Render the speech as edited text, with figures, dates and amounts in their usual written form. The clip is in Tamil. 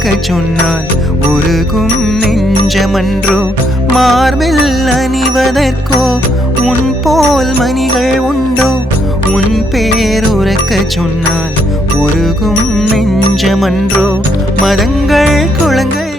சொன்னால் உருகும் நெஞ்சமன்றோ மார்பில் அணிவதற்கோ உன் போல் மணிகள் உண்டோ உன் பேருரைக்க சொன்னால் உருகும் நெஞ்சமன்றோ மதங்கள் குளங்கள்